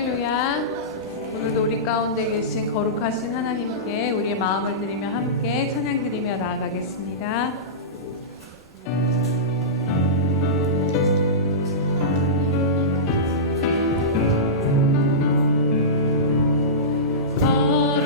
할렐루야. 오늘도 우리 가운데 계신 거룩하신 하나님께 우리의 마음을 드리며 함께 찬양 드리며 나아가겠습니다. 거룩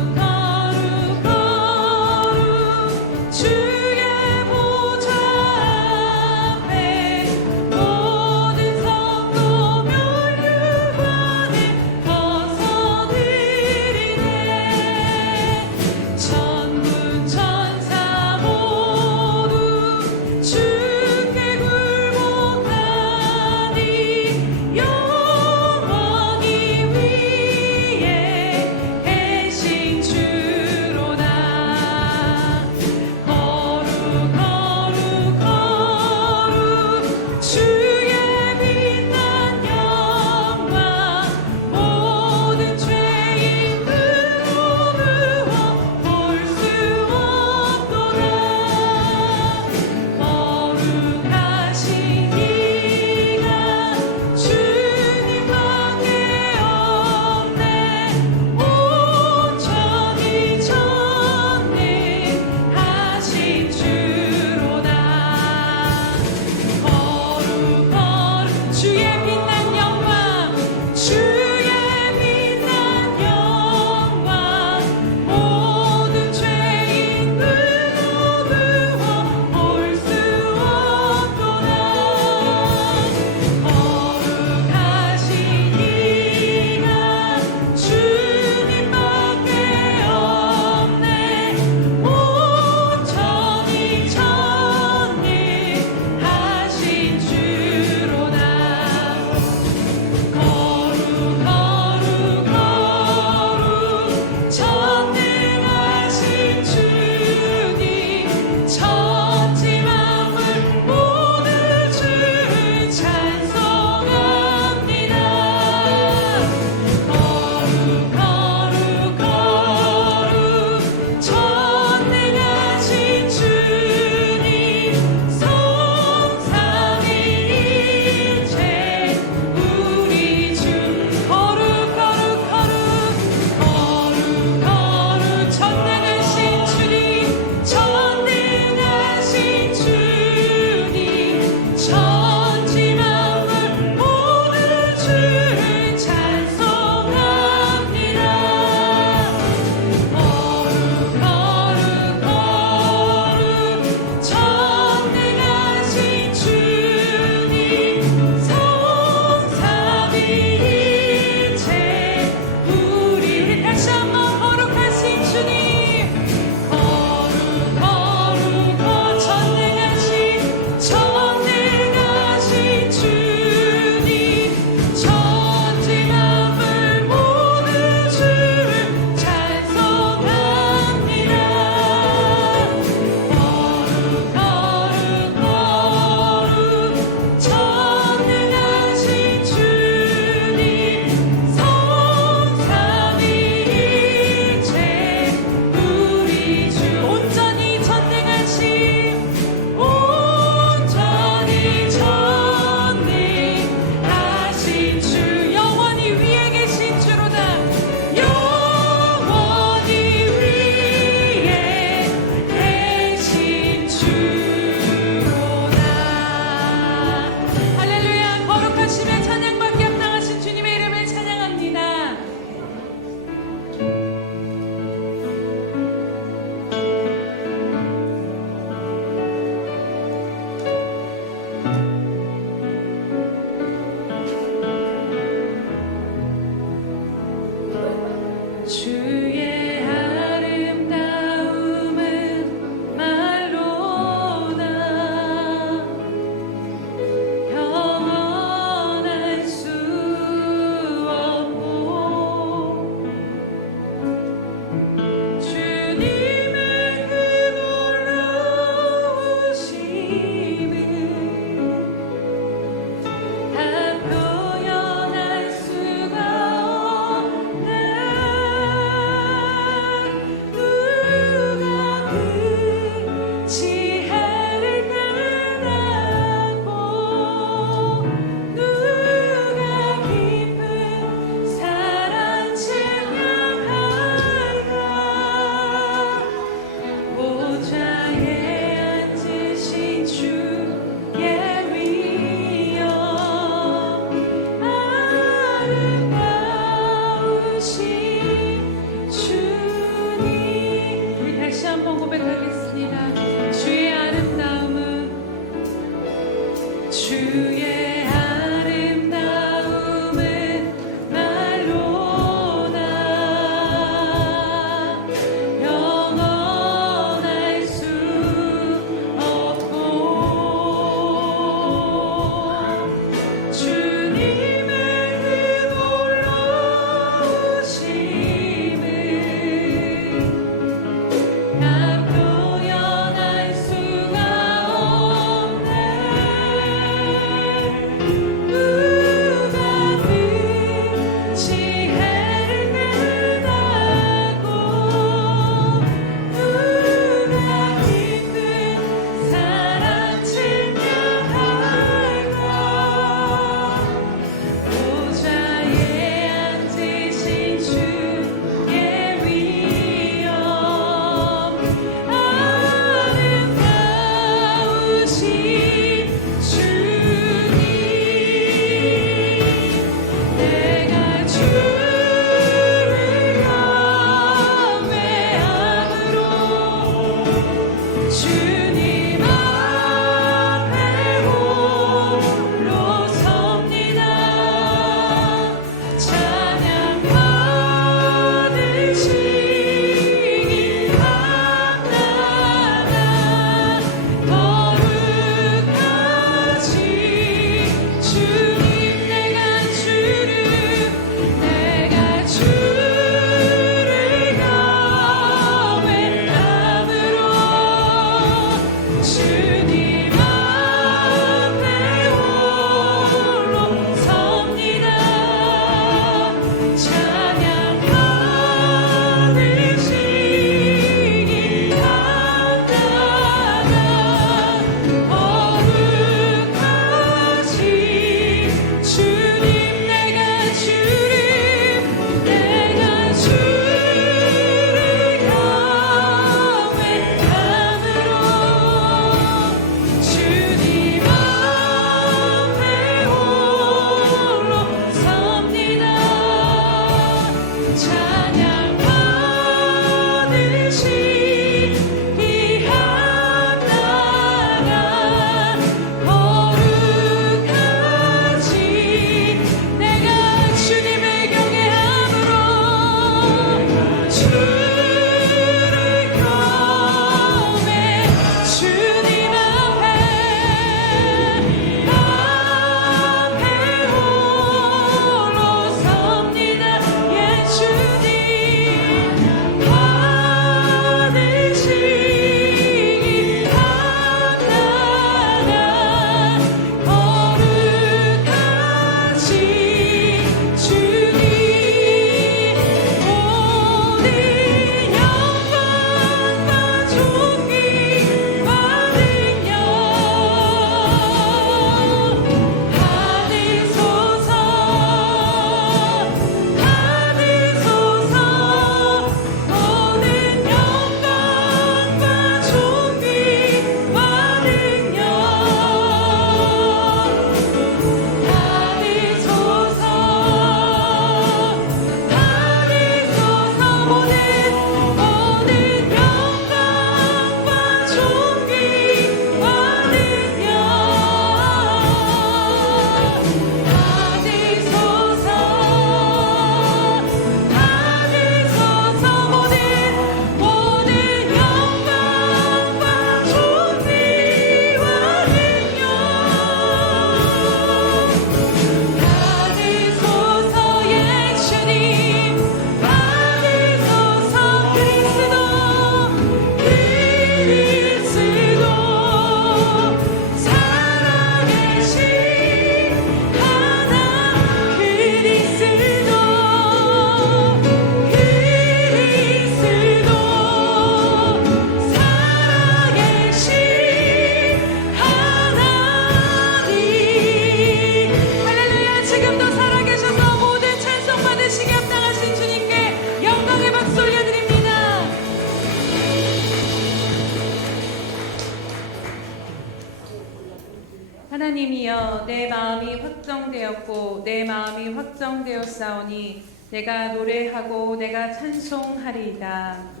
하나님이여, 내 마음이 확정되었고 내 마음이 확정되었사오니 내가 노래하고 내가 찬송하리이다.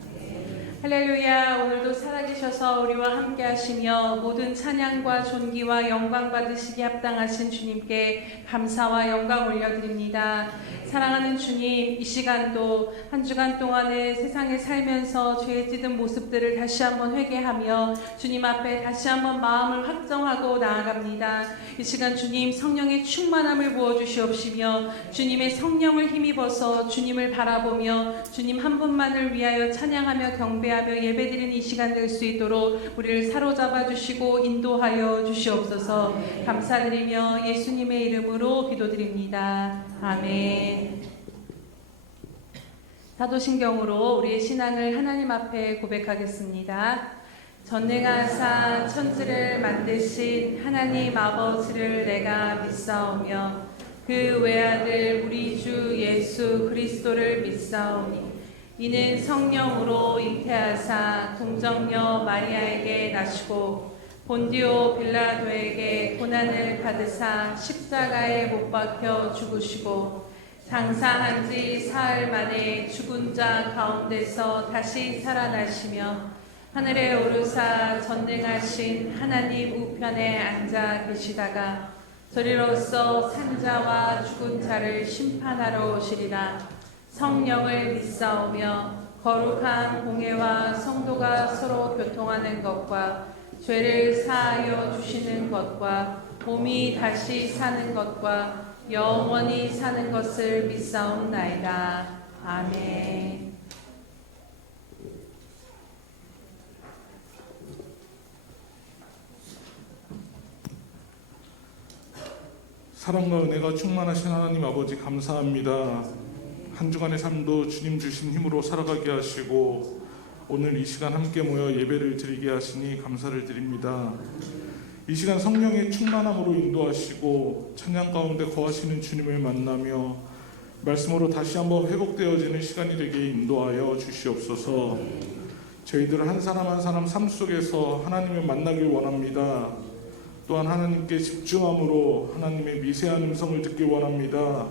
할렐루야. 오늘도 살아계셔서 우리와 함께 하시며 모든 찬양과 존귀와 영광 받으시기 합당하신 주님께 감사와 영광 올려드립니다. 사랑하는 주님, 이 시간도 한 주간 동안에 세상에 살면서 죄에 찌든 모습들을 다시 한번 회개하며 주님 앞에 다시 한번 마음을 확정하고 나아갑니다. 이 시간 주님 성령의 충만함을 부어주시옵시며 주님의 성령을 힘입어서 주님을 바라보며 주님 한 분만을 위하여 찬양하며 경배하며 예배드리는 이 시간 될 수 있도록 우리를 사로잡아 주시고 인도하여 주시옵소서. 감사드리며 예수님의 이름으로 기도드립니다. 아멘. 사도신경으로 우리의 신앙을 하나님 앞에 고백하겠습니다. 전능하사 천지를 만드신 하나님 아버지를 내가 믿사오며 그 외아들 우리 주 예수 그리스도를 믿사오니 이는 성령으로 잉태하사 동정녀 마리아에게 나시고 본디오 빌라도에게 고난을 받으사 십자가에 못 박혀 죽으시고 장사한 지 사흘 만에 죽은 자 가운데서 다시 살아나시며 하늘에 오르사 전능하신 하나님 우편에 앉아 계시다가 저리로서 산자와 죽은 자를 심판하러 오시리라. 성령을 믿사오며 거룩한 공회와 성도가 서로 교통하는 것과 죄를 사하여 주시는 것과 몸이 다시 사는 것과 영원히 사는 것을 믿사옵나이다. 아멘. 사랑과 은혜가 충만하신 하나님 아버지 감사합니다. 한 주간의 삶도 주님 주신 힘으로 살아가게 하시고 오늘 이 시간 함께 모여 예배를 드리게 하시니 감사를 드립니다. 이 시간 성령의 충만함으로 인도하시고 찬양 가운데 거하시는 주님을 만나며 말씀으로 다시 한번 회복되어지는 시간이 되게 인도하여 주시옵소서. 저희들 한 사람 한 사람 삶 속에서 하나님을 만나길 원합니다. 또한 하나님께 집중함으로 하나님의 미세한 음성을 듣길 원합니다.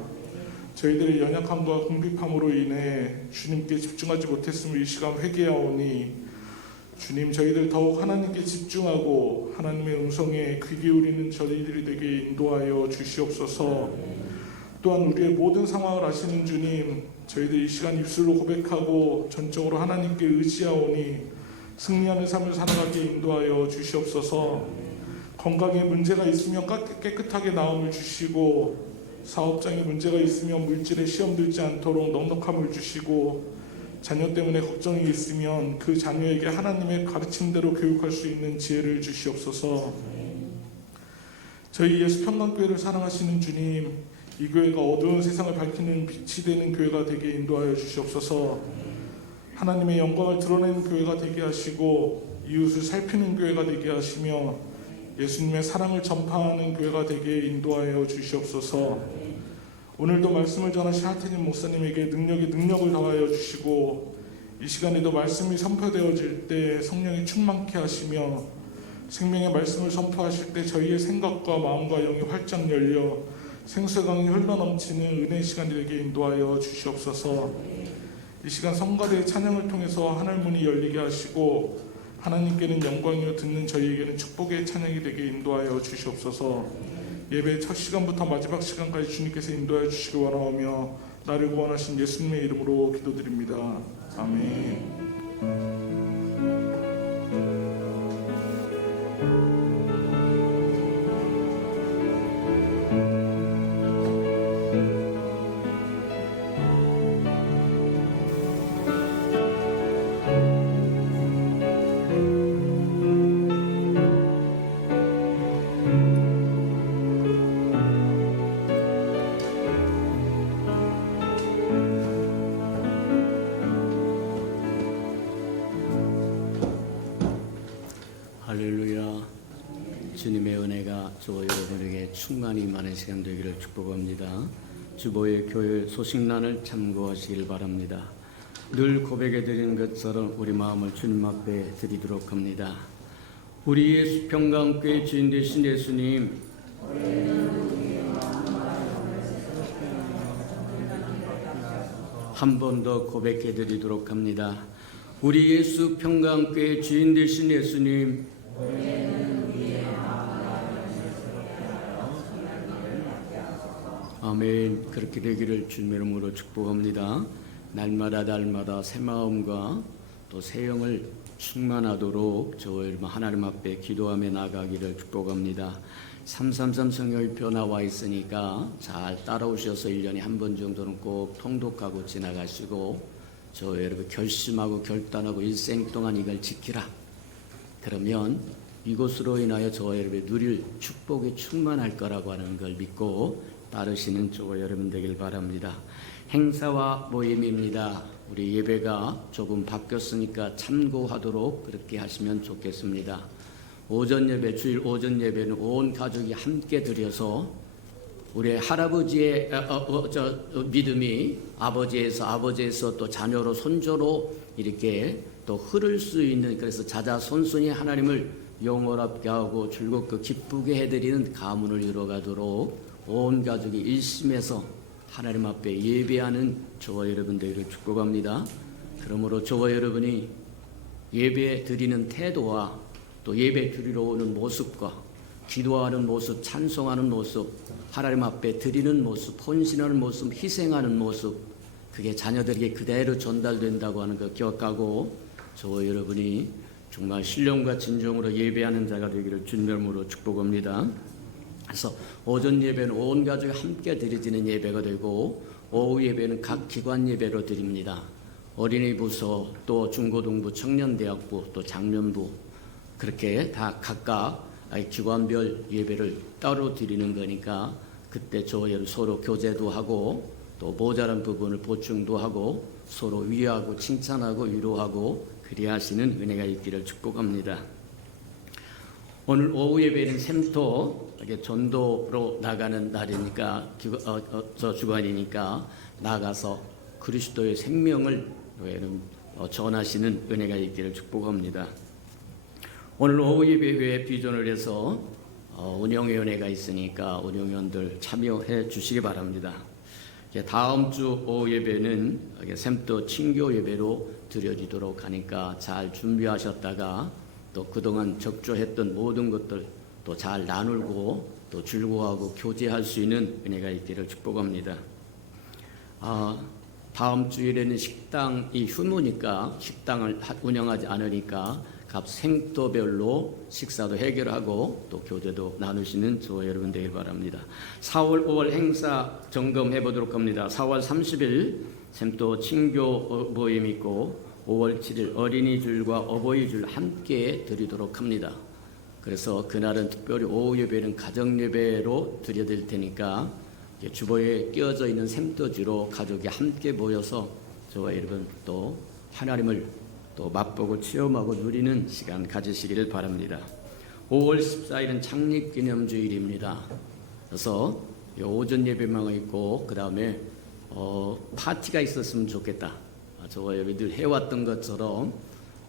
저희들의 연약함과 궁핍함으로 인해 주님께 집중하지 못했음을 이 시간 회개하오니 주님, 저희들 더욱 하나님께 집중하고 하나님의 음성에 귀 기울이는 저희들이 되게 인도하여 주시옵소서. 또한 우리의 모든 상황을 아시는 주님, 저희들 이 시간 입술로 고백하고 전적으로 하나님께 의지하오니 승리하는 삶을 살아가게 인도하여 주시옵소서. 건강에 문제가 있으면 깨끗하게 나음을 주시고, 사업장에 문제가 있으면 물질에 시험 들지 않도록 넉넉함을 주시고, 자녀 때문에 걱정이 있으면 그 자녀에게 하나님의 가르침대로 교육할 수 있는 지혜를 주시옵소서. 저희 예수평강교회를 사랑하시는 주님, 이 교회가 어두운 세상을 밝히는 빛이 되는 교회가 되게 인도하여 주시옵소서. 하나님의 영광을 드러내는 교회가 되게 하시고 이웃을 살피는 교회가 되게 하시며 예수님의 사랑을 전파하는 교회가 되게 인도하여 주시옵소서. 오늘도 말씀을 전하신 하태님 목사님에게 능력을 더하여 주시고 이 시간에도 말씀이 선포되어질 때 성령이 충만케 하시며 생명의 말씀을 선포하실 때 저희의 생각과 마음과 영이 활짝 열려 생수강이 흘러넘치는 은혜의 시간이 되게 인도하여 주시옵소서. 이 시간 성가대의 찬양을 통해서 하늘 문이 열리게 하시고 하나님께는 영광이요 듣는 저희에게는 축복의 찬양이 되게 인도하여 주시옵소서. 예배 첫 시간부터 마지막 시간까지 주님께서 인도하여 주시기 원하오며 나를 구원하신 예수님의 이름으로 기도드립니다. 아멘. 할렐루야. 주님의 은혜가 저와 여러분에게 충만히 임하는 시간 되기를 축복합니다. 주보의 교회 소식란을 참고하시길 바랍니다. 늘 고백해드리는 것처럼 우리 마음을 주님 앞에 드리도록 합니다. 우리 예수평강교회 주인 되신 예수님, 한 번 더 고백해드리도록 합니다. 우리 예수평강교회 주인 되신 예수님, 아멘. 그렇게 되기를 주님의 이름으로 축복합니다. 날마다 새 마음과 또 새 영을 충만하도록 저와 여러분 하나님 앞에 기도하며 나가기를 축복합니다. 333 성경일표 나와 있으니까 잘 따라오셔서 1년에 한 번 정도는 꼭 통독하고 지나가시고 저와 여러분 결심하고 결단하고 일생 동안 이걸 지키라. 그러면 이것으로 인하여 저와 여러분이 누릴 축복이 충만할 거라고 하는 걸 믿고 따르시는 저와 여러분 되길 바랍니다. 행사와 모임입니다. 우리 예배가 조금 바뀌었으니까 참고하도록 그렇게 하시면 좋겠습니다. 오전 예배, 주일 오전 예배는 온 가족이 함께 드려서 우리 할아버지의 믿음이 아버지에서 또 자녀로 손조로 이렇게 또 흐를 수 있는, 그래서 자자손손이 하나님을 영원하게 하고 즐겁고 기쁘게 해드리는 가문을 이뤄가도록 온 가족이 일심해서 하나님 앞에 예배하는 저와 여러분들을 축복합니다. 그러므로 저와 여러분이 예배 드리는 태도와 또 예배 드리러 오는 모습과 기도하는 모습, 찬송하는 모습, 하나님 앞에 드리는 모습, 헌신하는 모습, 희생하는 모습, 그게 자녀들에게 그대로 전달된다고 하는 거 기억하고 저와 여러분이 정말 신령과 진정으로 예배하는 자가 되기를 주님의 이름으로 축복합니다. 그래서 오전 예배는 온 가족이 함께 드려지는 예배가 되고 오후 예배는 각 기관 예배로 드립니다. 어린이 부서, 또 중고등부, 청년대학부, 또 장년부 그렇게 다 각각 기관별 예배를 따로 드리는 거니까 그때 저와 여러분 서로 교제도 하고 또 모자란 부분을 보충도 하고 서로 위하고 칭찬하고 위로하고 그리하시는 은혜가 있기를 축복합니다. 오늘 오후 예배는 샘토 전도로 나가는 날이니까 주간이니까 나가서 그리스도의 생명을 전하시는 은혜가 있기를 축복합니다. 오늘 오후 예배 후에 비전을 해서 운영위원회가 있으니까 운영위원들 참여해 주시기 바랍니다. 다음 주 오후 예배는 샘도 친교 예배로 드려지도록 하니까 잘 준비하셨다가 또 그동안 적조했던 모든 것들 또 잘 나누고 또 즐거워하고 교제할 수 있는 은혜가 있기를 축복합니다. 다음 주일에는 식당이 휴무니까 식당을 운영하지 않으니까 각 생도별로 식사도 해결하고 또 교제도 나누시는 저와 여러분 되길 바랍니다. 4월 5월 행사 점검해 보도록 합니다. 4월 30일 샘도 친교 모임 있고 5월 7일 어린이줄과 어버이줄 함께 드리도록 합니다. 그래서 그날은 특별히 오후 예배는 가정 예배로 드려드릴 테니까 주보에 끼어져 있는 샘도지로 가족이 함께 모여서 저와 여러분 또 하나님을 또 맛보고 체험하고 누리는 시간 가지시기를 바랍니다. 5월 14일은 창립기념주일입니다. 그래서 오전 예배만 있고 그 다음에 파티가 있었으면 좋겠다. 저와 여러분들 해왔던 것처럼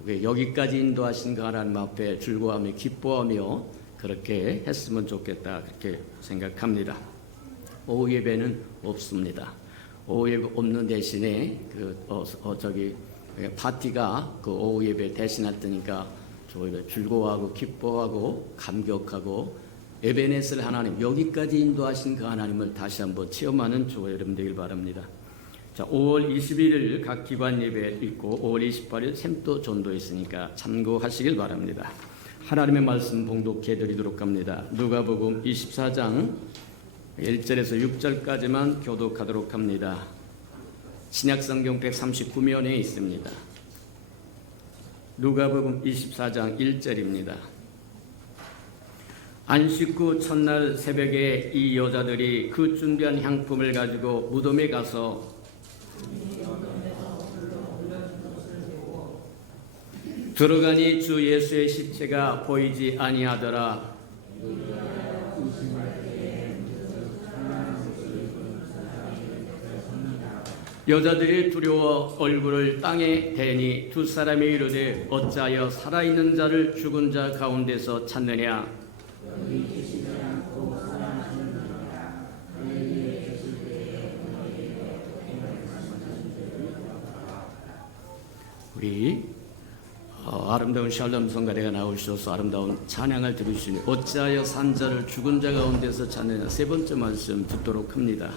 여기까지 인도하신 그 하나님 앞에 즐거워하며 기뻐하며 그렇게 했으면 좋겠다 그렇게 생각합니다. 오후 예배는 없습니다. 오후 예배 없는 대신에 파티가 그 오후 예배 대신할 테니까 저희가 즐거워하고 기뻐하고 감격하고 에베네셀 하나님 여기까지 인도하신 그 하나님을 다시 한번 체험하는 저와 여러분 되길 바랍니다. 자, 5월 21일 각 기관 예배 있고 5월 28일 샘도 전도 있으니까 참고하시길 바랍니다. 하나님의 말씀 봉독해 드리도록 합니다. 누가복음 24장 1절에서 6절까지만 교독하도록 합니다. 신약성경 139면에 있습니다. 누가복음 24장 1절입니다. 안식 후 첫날 새벽에 이 여자들이 그 준비한 향품을 가지고 무덤에 가서 들어가니 주 예수의 시체가 보이지 아니하더라. 여자들이 두려워 얼굴을 땅에 대니 두 사람이 이르되 어찌하여 살아있는 자를 죽은 자 가운데서 찾느냐. 우리 아름다운 샬롬 성가대가 나오셔서 아름다운 찬양을 들으시니 어찌하여 산 자를 죽은 자 가운데서 찾느냐 세 번째 말씀 듣도록 합니다.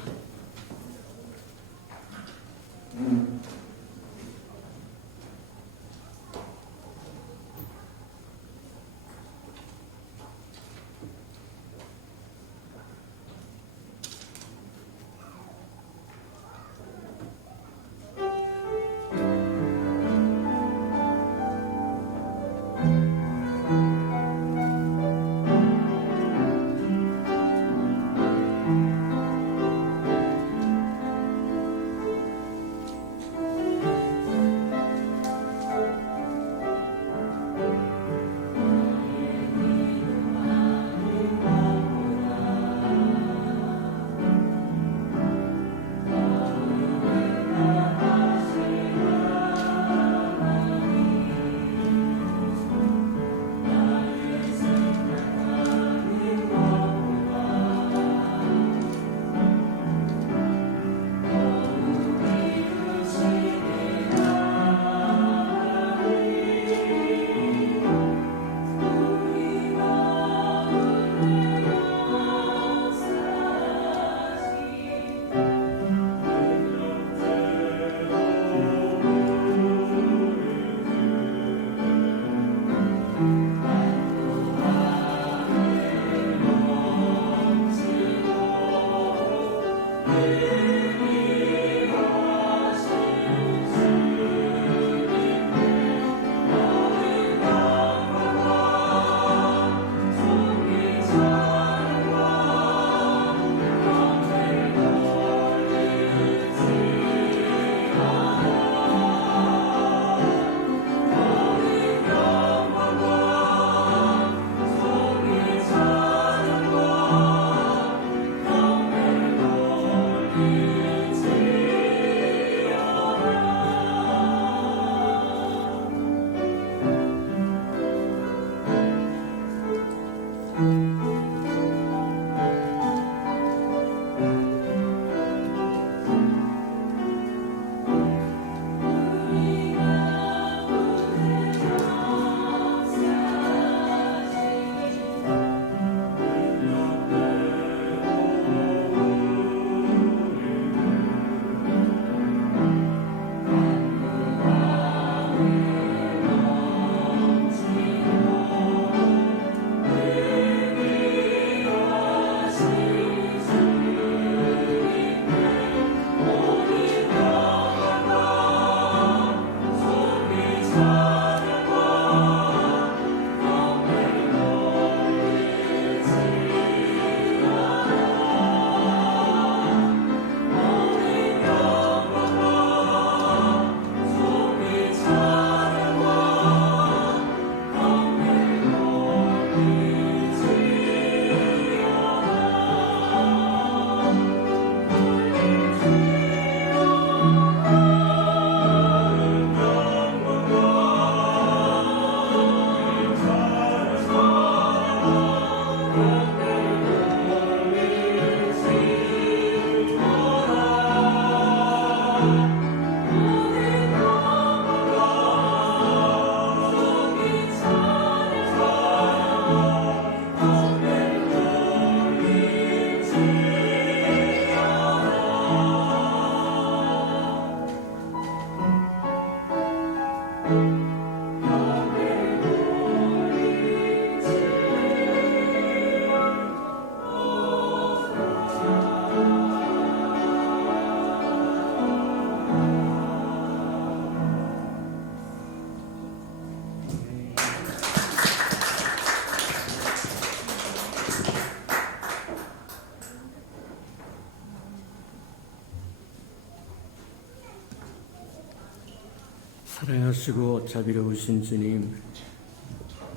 사랑하시고 자비로우신 주님,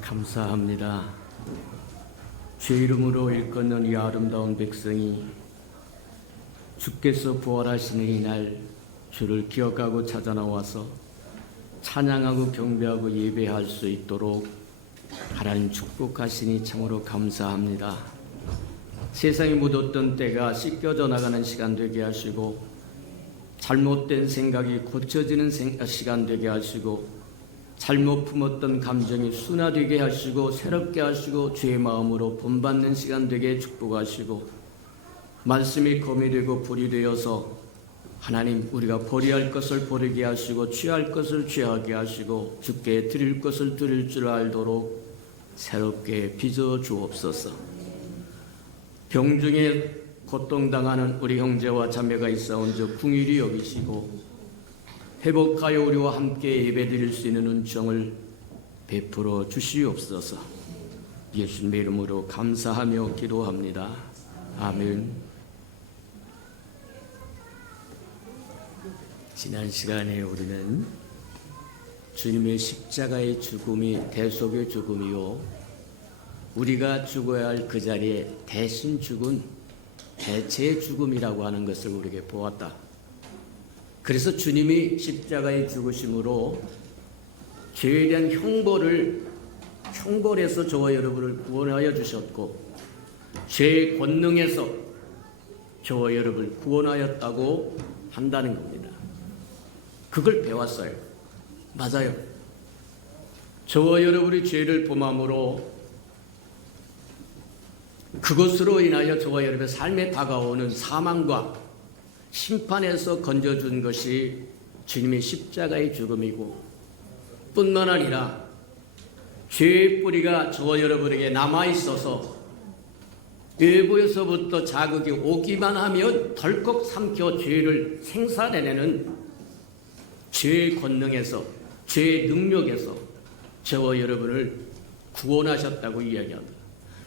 감사합니다. 죄 이름으로 일컫는 이 아름다운 백성이 주께서 부활하시는 이날 주를 기억하고 찾아 나와서 찬양하고 경배하고 예배할 수 있도록 하나님 축복하시니 참으로 감사합니다. 세상에 묻었던 때가 씻겨져 나가는 시간 되게 하시고, 잘못된 생각이 고쳐지는 시간 되게 하시고, 잘못 품었던 감정이 순화되게 하시고, 새롭게 하시고, 주의 마음으로 본받는 시간 되게 축복하시고, 말씀이 검이 되고 불이 되어서 하나님 우리가 버려야 할 것을 버리게 하시고, 취할 것을 취하게 하시고, 주께 드릴 것을 드릴 줄 알도록 새롭게 빚어 주옵소서. 병중에 고통당하는 우리 형제와 자매가 있사온즉 긍휼히 여기시고, 회복하여 우리와 함께 예배드릴 수 있는 은총을 베풀어 주시옵소서. 예수님의 이름으로 감사하며 기도합니다. 아멘. 지난 시간에 우리는 주님의 십자가의 죽음이 대속의 죽음이요, 우리가 죽어야 할 그 자리에 대신 죽은 대체의 죽음이라고 하는 것을 우리에게 보았다. 그래서 주님이 십자가의 죽으심으로 죄에 대한 형벌에서 저와 여러분을 구원하여 주셨고, 죄의 권능에서 저와 여러분을 구원하였다고 한다는 겁니다. 그걸 배웠어요. 맞아요. 저와 여러분이 죄를 범함으로 그것으로 인하여 저와 여러분의 삶에 다가오는 사망과 심판에서 건져준 것이 주님의 십자가의 죽음이고, 뿐만 아니라 죄의 뿌리가 저와 여러분에게 남아있어서 외부에서부터 자극이 오기만 하면 덜컥 삼켜 죄를 생산해내는 죄의 권능에서, 죄의 능력에서 저와 여러분을 구원하셨다고 이야기합니다.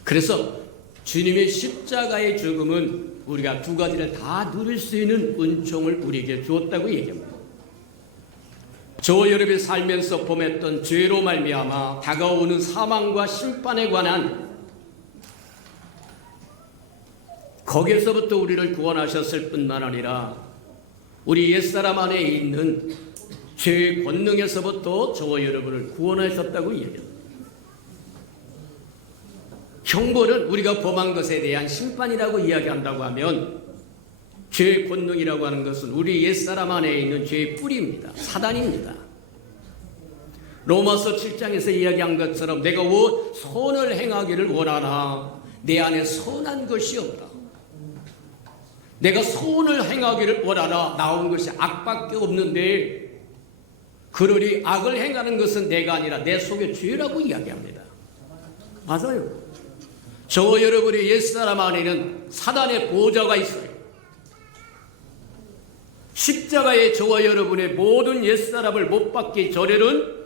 그래서 주님의 십자가의 죽음은 우리가 두 가지를 다 누릴 수 있는 은총을 우리에게 주었다고 얘기합니다. 저와 여러분이 살면서 범했던 죄로 말미암아 다가오는 사망과 심판에 관한, 거기에서부터 우리를 구원하셨을 뿐만 아니라 우리 옛사람 안에 있는 죄의 권능에서부터 저와 여러분을 구원하셨다고 얘기합니다. 형벌은 우리가 범한 것에 대한 심판이라고 이야기한다고 하면 죄의 권능이라고 하는 것은 우리 옛사람 안에 있는 죄의 뿌리입니다. 사단입니다. 로마서 7장에서 이야기한 것처럼 내가 선을 행하기를 원하나 내 안에 선한 것이 없다. 내가 선을 행하기를 원하나 나온 것이 악밖에 없는데 그러니 악을 행하는 것은 내가 아니라 내 속의 죄라고 이야기합니다. 맞아요. 저와 여러분의 옛사람 안에는 사단의 보호자가 있어요. 십자가에 저와 여러분의 모든 옛사람을 못 박기 전에는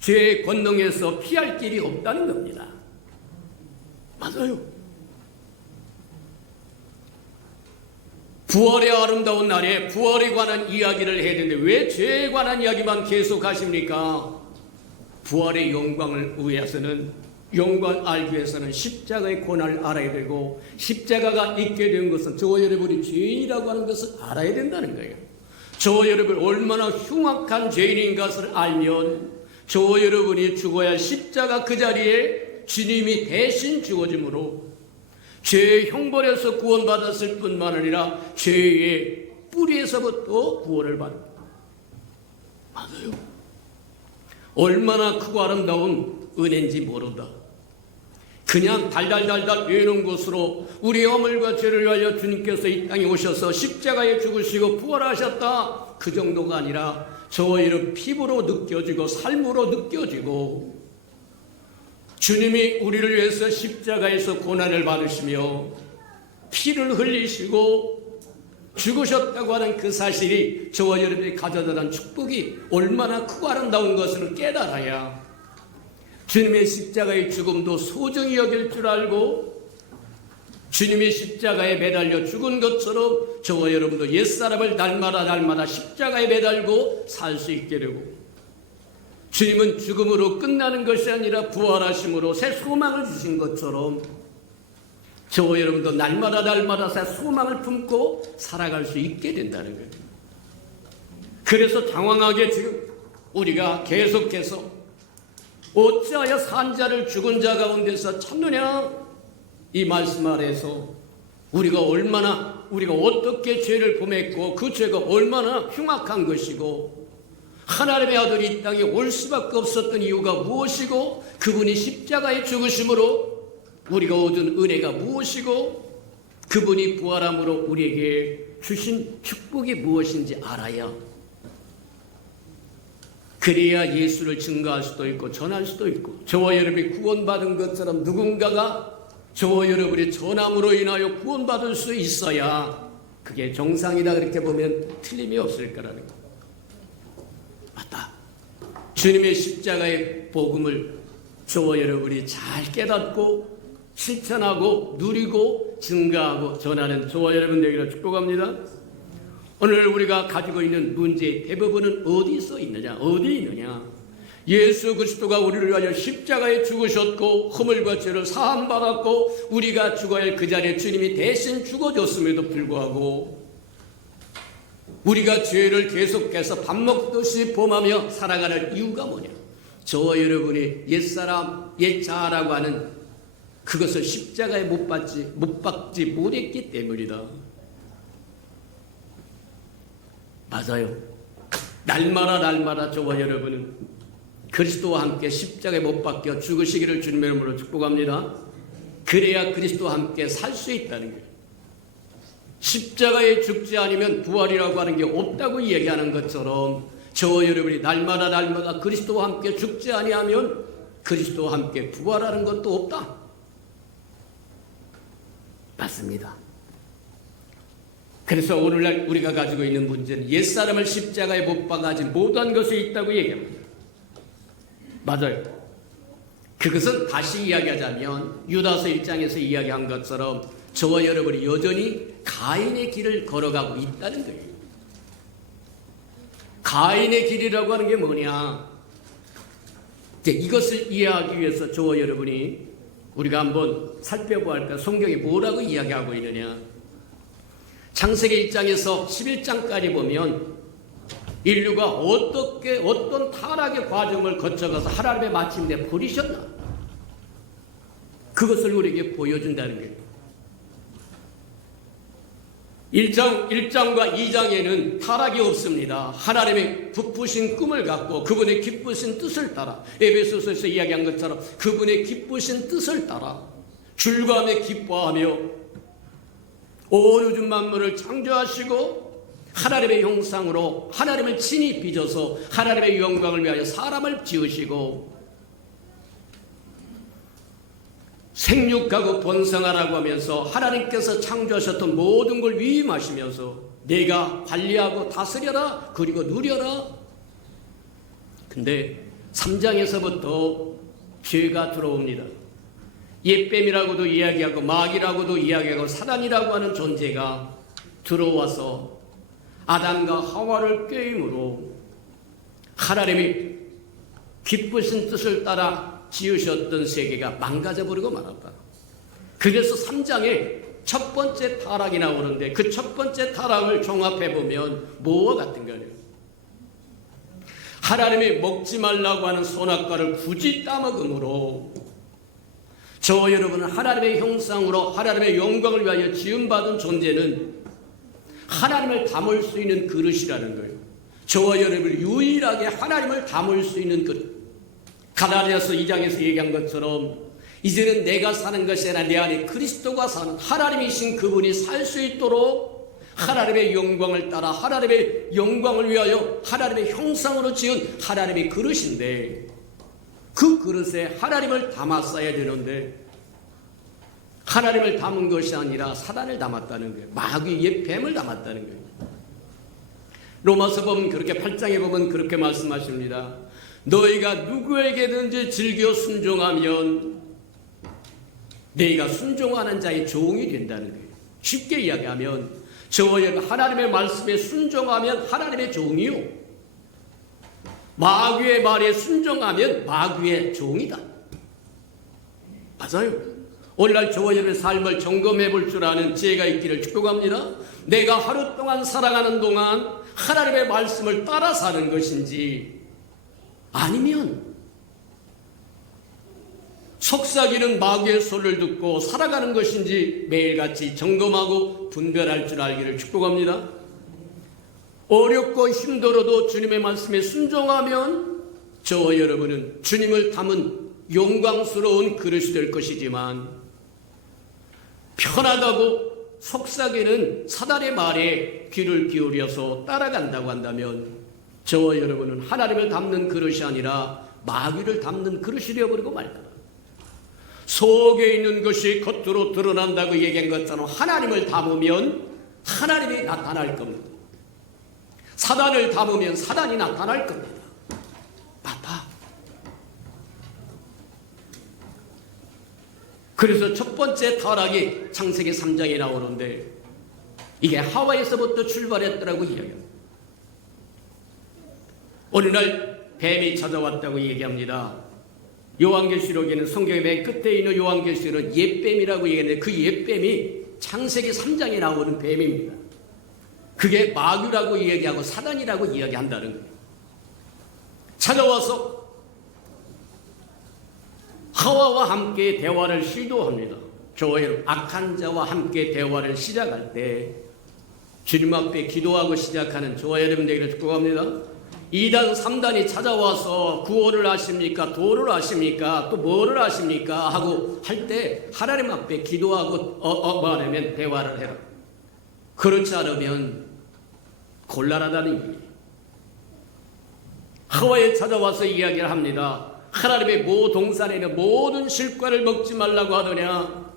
죄의 권능에서 피할 길이 없다는 겁니다. 맞아요. 부활의 아름다운 날에 부활에 관한 이야기를 해야 되는데 왜 죄에 관한 이야기만 계속 하십니까? 부활의 영광을 위해서는 영광 알기 위해서는 십자가의 고난을 알아야 되고 십자가가 있게 된 것은 저와 여러분이 죄인이라고 하는 것을 알아야 된다는 거예요. 저와 여러분이 얼마나 흉악한 죄인인 것을 알면 저와 여러분이 죽어야 할 십자가 그 자리에 주님이 대신 죽어짐으로 죄의 형벌에서 구원받았을 뿐만 아니라 죄의 뿌리에서부터 구원을 받습니다. 맞아요. 얼마나 크고 아름다운 은혜인지 모른다. 그냥 달달달달 외놓은 것으로 우리 허물과 죄를 위하여 주님께서 이 땅에 오셔서 십자가에 죽으시고 부활하셨다. 그 정도가 아니라 저와 여러분 피부로 느껴지고 삶으로 느껴지고 주님이 우리를 위해서 십자가에서 고난을 받으시며 피를 흘리시고 죽으셨다고 하는 그 사실이 저와 여러분이 가져다는 축복이 얼마나 크고 아름다운 것을 깨달아야 주님의 십자가의 죽음도 소중히 여길 줄 알고 주님의 십자가에 매달려 죽은 것처럼 저와 여러분도 옛사람을 날마다 십자가에 매달고 살 수 있게 되고 주님은 죽음으로 끝나는 것이 아니라 부활하심으로 새 소망을 주신 것처럼 저와 여러분도 날마다 새 소망을 품고 살아갈 수 있게 된다는 거예요. 그래서 장황하게 지금 우리가 계속해서 어찌하여 산 자를 죽은 자 가운데서 찾느냐 이 말씀 아래에서 우리가 어떻게 죄를 범했고 그 죄가 얼마나 흉악한 것이고 하나님의 아들이 이 땅에 올 수밖에 없었던 이유가 무엇이고 그분이 십자가에 죽으심으로 우리가 얻은 은혜가 무엇이고 그분이 부활함으로 우리에게 주신 축복이 무엇인지 알아야 그래야 예수를 증거할 수도 있고 전할 수도 있고 저와 여러분이 구원받은 것처럼 누군가가 저와 여러분의 전함으로 인하여 구원받을 수 있어야 그게 정상이다 그렇게 보면 틀림이 없을 거라는 거. 맞다. 주님의 십자가의 복음을 저와 여러분이 잘 깨닫고 실천하고 누리고 증거하고 전하는 저와 여러분 되기를 축복합니다. 오늘 우리가 가지고 있는 문제의 대부분은 어디서 있느냐? 어디 있느냐? 예수 그리스도가 우리를 위하여 십자가에 죽으셨고 허물과 죄를 사함받았고 우리가 죽어야 할 그 자리에 주님이 대신 죽어줬음에도 불구하고 우리가 죄를 계속해서 밥 먹듯이 범하며 살아가는 이유가 뭐냐? 저와 여러분이 옛사람, 옛자라고 하는 그것을 십자가에 못 박지 못했기 때문이다. 맞아요. 날마다 저와 여러분은 그리스도와 함께 십자가에 못 박혀 죽으시기를 주님의 이름으로 축복합니다. 그래야 그리스도와 함께 살 수 있다는 거예요. 십자가에 죽지 않으면 부활이라고 하는 게 없다고 얘기하는 것처럼 저와 여러분이 날마다 그리스도와 함께 죽지 아니하면 그리스도와 함께 부활하는 것도 없다. 맞습니다. 그래서 오늘날 우리가 가지고 있는 문제는 옛사람을 십자가에 못 박아지 못한 것이 있다고 얘기합니다. 맞아요. 그것은 다시 이야기하자면 유다서 1장에서 이야기한 것처럼 저와 여러분이 여전히 가인의 길을 걸어가고 있다는 거예요. 가인의 길이라고 하는 게 뭐냐? 이것을 이해하기 위해서 저와 여러분이 우리가 한번 살펴보아야 할까? 성경이 뭐라고 이야기하고 있느냐? 창세기 1장에서 11장까지 보면 인류가 어떤 타락의 과정을 거쳐가서 하나님의 마침내 버리셨나? 그것을 우리에게 보여준다는 거예요. 1장과 2장에는 타락이 없습니다. 하나님의 부푸신 꿈을 갖고 그분의 기쁘신 뜻을 따라, 에베소서에서 이야기한 것처럼 그분의 기쁘신 뜻을 따라 즐거움에 기뻐하며 온 우주 만물을 창조하시고 하나님의 형상으로 하나님을 친히 빚어서 하나님의 영광을 위하여 사람을 지으시고 생육하고 번성하라고 하면서 하나님께서 창조하셨던 모든 걸 위임하시면서 내가 관리하고 다스려라 그리고 누려라. 근데 3장에서부터 죄가 들어옵니다. 옛뱀이라고도 이야기하고 마귀라고도 이야기하고 사단이라고 하는 존재가 들어와서 아담과 하와를 꾀임으로 하나님이 기쁘신 뜻을 따라 지으셨던 세계가 망가져버리고 말았다. 그래서 3장에 첫 번째 타락이 나오는데 그 첫 번째 타락을 종합해보면 뭐와 같은 거예요? 하나님이 먹지 말라고 하는 선악과를 굳이 따먹음으로 저 여러분은 하나님의 형상으로 하나님의 영광을 위하여 지음받은 존재는 하나님을 담을 수 있는 그릇이라는 거예요. 저와 여러분을 유일하게 하나님을 담을 수 있는 그릇. 갈라디아서 2장에서 얘기한 것처럼 이제는 내가 사는 것이 아니라 내 안에 그리스도가 사는 하나님이신 그분이 살 수 있도록 하나님의 영광을 따라 하나님의 영광을 위하여 하나님의 형상으로 지은 하나님의 그릇인데 그 그릇에 하나님을 담았어야 되는데 하나님을 담은 것이 아니라 사단을 담았다는 거예요. 마귀의 뱀을 담았다는 거예요. 로마서 보면 그렇게 8장에 보면 그렇게 말씀하십니다. 너희가 누구에게든지 즐겨 순종하면 너희가 순종하는 자의 종이 된다는 거예요. 쉽게 이야기하면 저와 여러분 하나님의 말씀에 순종하면 하나님의 종이요, 마귀의 말에 순종하면 마귀의 종이다. 맞아요. 오늘날 저와 여러분의 삶을 점검해 볼 줄 아는 지혜가 있기를 축복합니다. 내가 하루 동안 살아가는 동안 하나님의 말씀을 따라 사는 것인지 아니면 속삭이는 마귀의 소리를 듣고 살아가는 것인지 매일같이 점검하고 분별할 줄 알기를 축복합니다. 어렵고 힘들어도 주님의 말씀에 순종하면 저와 여러분은 주님을 담은 영광스러운 그릇이 될 것이지만 편하다고 속삭이는 사단의 말에 귀를 기울여서 따라간다고 한다면 저와 여러분은 하나님을 담는 그릇이 아니라 마귀를 담는 그릇이 되어버리고 말 거다. 속에 있는 것이 겉으로 드러난다고 얘기한 것처럼 하나님을 담으면 하나님이 나타날 겁니다. 사단을 담으면 사단이 나타날 겁니다. 맞다. 그래서 첫 번째 타락이 창세기 3장에 나오는데 이게 하와에서부터 출발했더라고 이야기합니다. 어느 날 뱀이 찾아왔다고 얘기합니다. 요한계시록에는 성경의 맨 끝에 있는 요한계시록은 옛뱀이라고 얘기하는데 그 옛뱀이 창세기 3장에 나오는 뱀입니다. 그게 마귀라고 얘기하고 사단이라고 이야기한다는 거예요. 찾아와서 하와와 함께 대화를 시도합니다. 저와 여러분 악한 자와 함께 대화를 시작할 때 주님 앞에 기도하고 시작하는 저와 여러분들에게 축복합니다. 2단 3단이 찾아와서 구원을 아십니까? 도를 아십니까? 또 뭐를 아십니까? 하고 할 때 하나님 앞에 기도하고 말하면 대화를 해라. 그렇지 않으면 곤란하다는 얘기예요. 하와에 찾아와서 이야기를 합니다. 하나님의 모동산에는 모든 실과를 먹지 말라고 하더냐?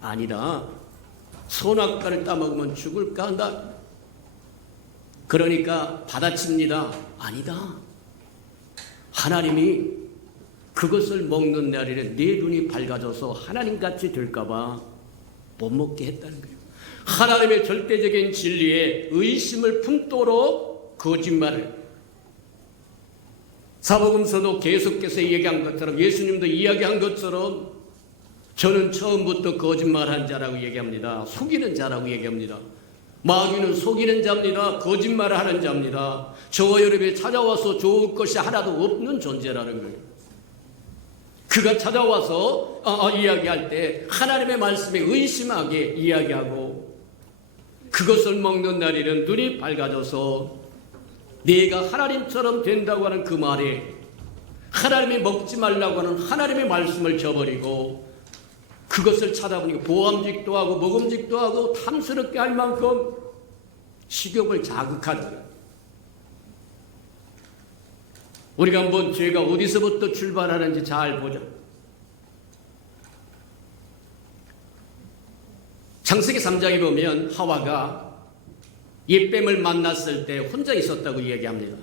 아니다. 선악과를 따먹으면 죽을까 한다. 그러니까 받아칩니다. 아니다. 하나님이 그것을 먹는 날에는 내 눈이 밝아져서 하나님같이 될까봐 못 먹게 했다는 거예요. 하나님의 절대적인 진리에 의심을 품도록 거짓말을. 사복음서도 계속해서 얘기한 것처럼 예수님도 이야기한 것처럼 저는 처음부터 거짓말한 자라고 얘기합니다. 속이는 자라고 얘기합니다. 마귀는 속이는 자입니다. 거짓말을 하는 자입니다. 저와 여러분이 찾아와서 좋을 것이 하나도 없는 존재라는 거예요. 그가 찾아와서 이야기할 때 하나님의 말씀에 의심하게 이야기하고 그것을 먹는 날에는 눈이 밝아져서 네가 하나님처럼 된다고 하는 그 말에 하나님이 먹지 말라고 하는 하나님의 말씀을 저버리고 그것을 찾아보니까 보암직도 하고 먹음직도 하고 탐스럽게 할 만큼 식욕을 자극하는 거예요. 우리가 한번 죄가 어디서부터 출발하는지 잘 보자. 창세기 3장에 보면 하와가 옛뱀을 만났을 때 혼자 있었다고 이야기합니다.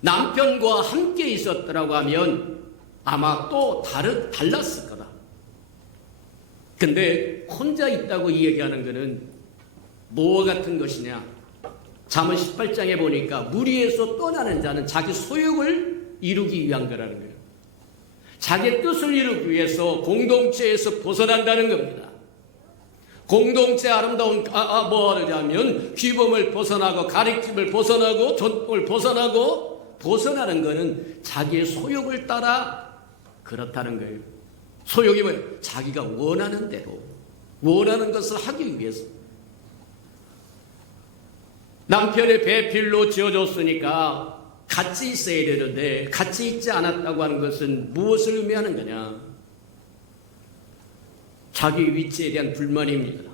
남편과 함께 있었더라고 하면 아마 또 달랐을 거다. 근데 혼자 있다고 이야기하는 것은 뭐와 같은 것이냐? 잠언 18장에 보니까 무리에서 떠나는 자는 자기 소욕을 이루기 위한 거라는 거예요. 자기 뜻을 이루기 위해서 공동체에서 벗어난다는 겁니다. 공동체 아름다운 뭐하냐면 규범을 벗어나고 가리킴을 벗어나고 전통을 벗어나는 것은 자기의 소욕을 따라 그렇다는 거예요. 소욕이 뭐예요? 자기가 원하는 대로 원하는 것을 하기 위해서. 남편의 배필로 지어줬으니까 같이 있어야 되는데 같이 있지 않았다고 하는 것은 무엇을 의미하는 거냐? 자기 위치에 대한 불만입니다.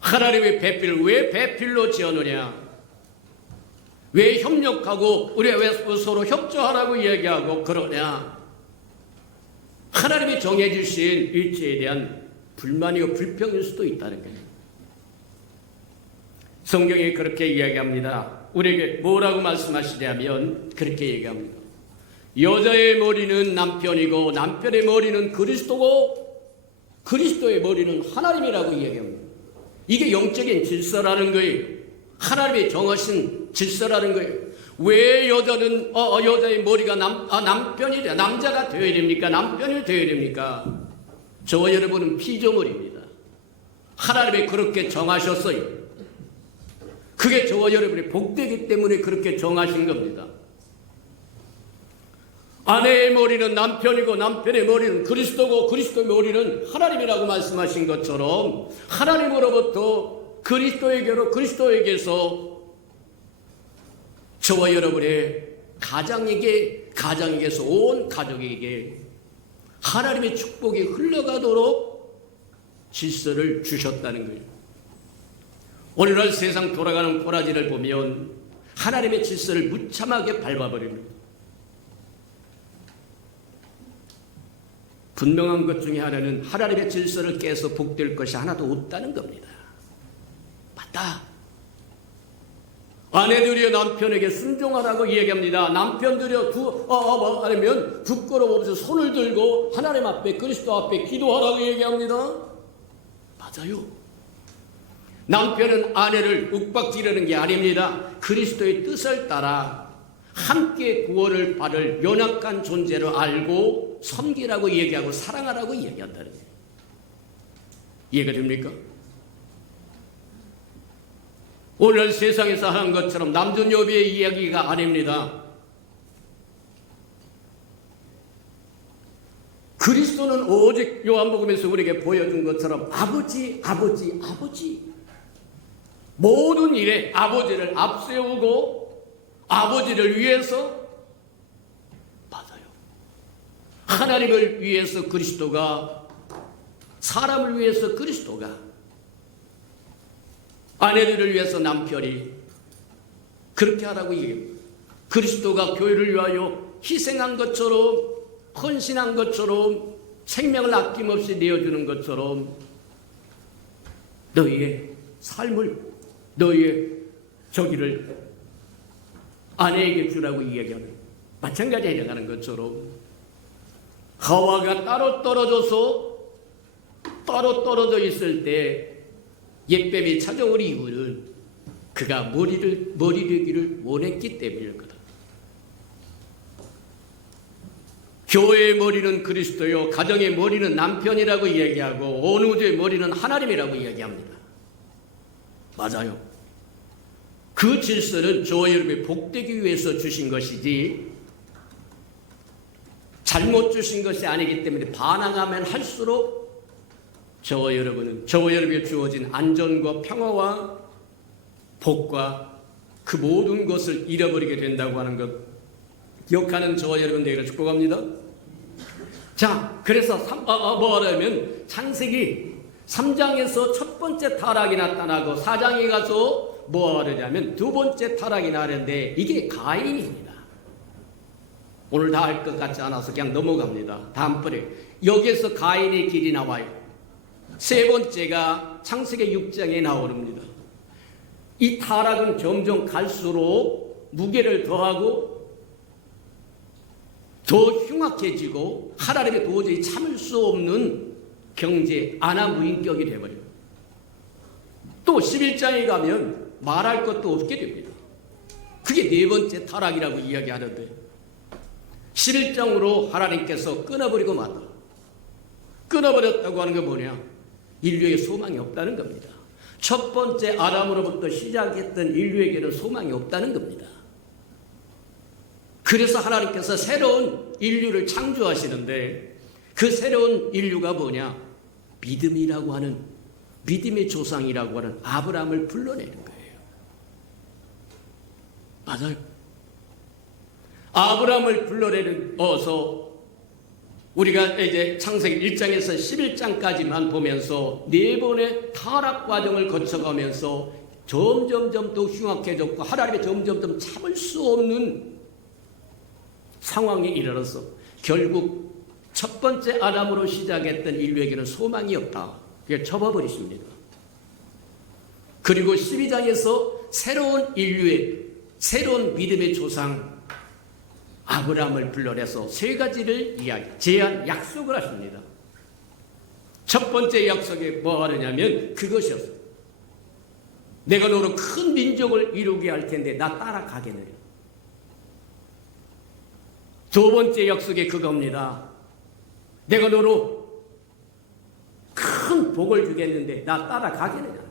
하나님의 배필을 왜 배필로 지어놓냐? 왜 협력하고 우리가 왜 서로 협조하라고 얘기하고 그러냐? 하나님이 정해주신 위치에 대한 불만이고 불평일 수도 있다는 거예요. 성경이 그렇게 이야기합니다. 우리에게 뭐라고 말씀하시냐면 그렇게 얘기합니다. 여자의 머리는 남편이고 남편의 머리는 그리스도고 그리스도의 머리는 하나님이라고 이야기합니다. 이게 영적인 질서라는 거예요. 하나님이 정하신 질서라는 거예요. 왜 여자는 여자의 머리가 남편이 남자가 되어야 됩니까? 남편이 되어야 됩니까? 저와 여러분은 피조물입니다. 하나님이 그렇게 정하셨어요. 그게 저와 여러분의 복되기 때문에 그렇게 정하신 겁니다. 아내의 머리는 남편이고 남편의 머리는 그리스도고 그리스도의 머리는 하나님이라고 말씀하신 것처럼 하나님으로부터 그리스도에게로 그리스도에게서 저와 여러분의 가장에게서 온 가족에게 하나님의 축복이 흘러가도록 질서를 주셨다는 거예요. 오늘날 세상 돌아가는 꼬라지를 보면 하나님의 질서를 무참하게 밟아버립니다. 분명한 것 중에 하나는 하나님의 질서를 깨서 복될 것이 하나도 없다는 겁니다. 맞다. 아내들이여 남편에게 순종하라고 이야기합니다. 남편들이여 아니면 부끄러움 없이 손을 들고 하나님 앞에 그리스도 앞에 기도하라고 얘기합니다. 맞아요. 남편은 아내를 윽박지르는 게 아닙니다. 그리스도의 뜻을 따라 함께 구원을 받을 연약한 존재를 알고 섬기라고 얘기하고 사랑하라고 얘기한다는 거예요. 이해가 됩니까? 오늘 세상에서 하는 것처럼 남존여비의 이야기가 아닙니다. 그리스도는 오직 요한복음에서 우리에게 보여준 것처럼 아버지 모든 일에 아버지를 앞세우고 아버지를 위해서 맞아요. 하나님을 위해서 그리스도가 사람을 위해서 그리스도가 아내들을 위해서 남편이 그렇게 하라고 얘기합니다. 그리스도가 교회를 위하여 희생한 것처럼 헌신한 것처럼 생명을 아낌없이 내어주는 것처럼 너희의 삶을 너희의 저기를 아내에게 주라고 이야기하는 마찬가지 해당하는 것처럼 하와가 따로 떨어져 있을 때 옛뱀이 찾아온 이유는 그가 머리 되기를 원했기 때문일 거다. 교회의 머리는 그리스도요, 가정의 머리는 남편이라고 이야기하고 온 우주의 머리는 하나님이라고 이야기합니다. 맞아요. 그 질서는 저와 여러분이 복되기 위해서 주신 것이지 잘못 주신 것이 아니기 때문에 반항하면 할수록 저와 여러분에게 주어진 안전과 평화와 복과 그 모든 것을 잃어버리게 된다고 하는 것 기억하는 저와 여러분 되기를 축복합니다. 자, 그래서 뭐하냐면 창세기 3장에서 첫 번째 타락이 나타나고 4장에 가서 뭐하냐면 두 번째 타락이 나는데 이게 가인입니다. 오늘 다 할 것 같지 않아서 그냥 넘어갑니다. 다음번에 여기에서 가인의 길이 나와요. 세 번째가 창세기 6장에 나오릅니다. 이 타락은 점점 갈수록 무게를 더하고 더 흉악해지고 하나님의 도저히 참을 수 없는 경제 안하무인격이 되어버려요. 또 11장에 가면 말할 것도 없게 됩니다. 그게 네 번째 타락이라고 이야기하는데 11장으로 하나님께서 끊어버리고 말다. 끊어버렸다고 하는 게 뭐냐? 인류에 소망이 없다는 겁니다. 첫 번째 아담으로부터 시작했던 인류에게는 소망이 없다는 겁니다. 그래서 하나님께서 새로운 인류를 창조하시는데 그 새로운 인류가 뭐냐? 믿음이라고 하는 믿음의 조상이라고 하는 아브라함을 불러내는 거예요. 맞아요. 아브라함을 불러내어서 우리가 이제 창세기 1장에서 11장까지만 보면서 네 번의 타락 과정을 거쳐가면서 점점점 더 흉악해졌고 하나님의 점점점 참을 수 없는 상황에 이르러서 결국 첫 번째 아담으로 시작했던 인류에게는 소망이 없다. 그게 접어버리십니다. 그리고 12장에서 새로운 인류의 새로운 믿음의 조상 아브라함을 불러내서 세 가지를 제안, 약속을 하십니다. 첫 번째 약속이 뭐 하느냐면 그것이었어요. 내가 너로 큰 민족을 이루게 할 텐데 나 따라가겠느냐. 두 번째 약속이 그겁니다. 내가 너로 큰 복을 주겠는데 나 따라가겠느냐.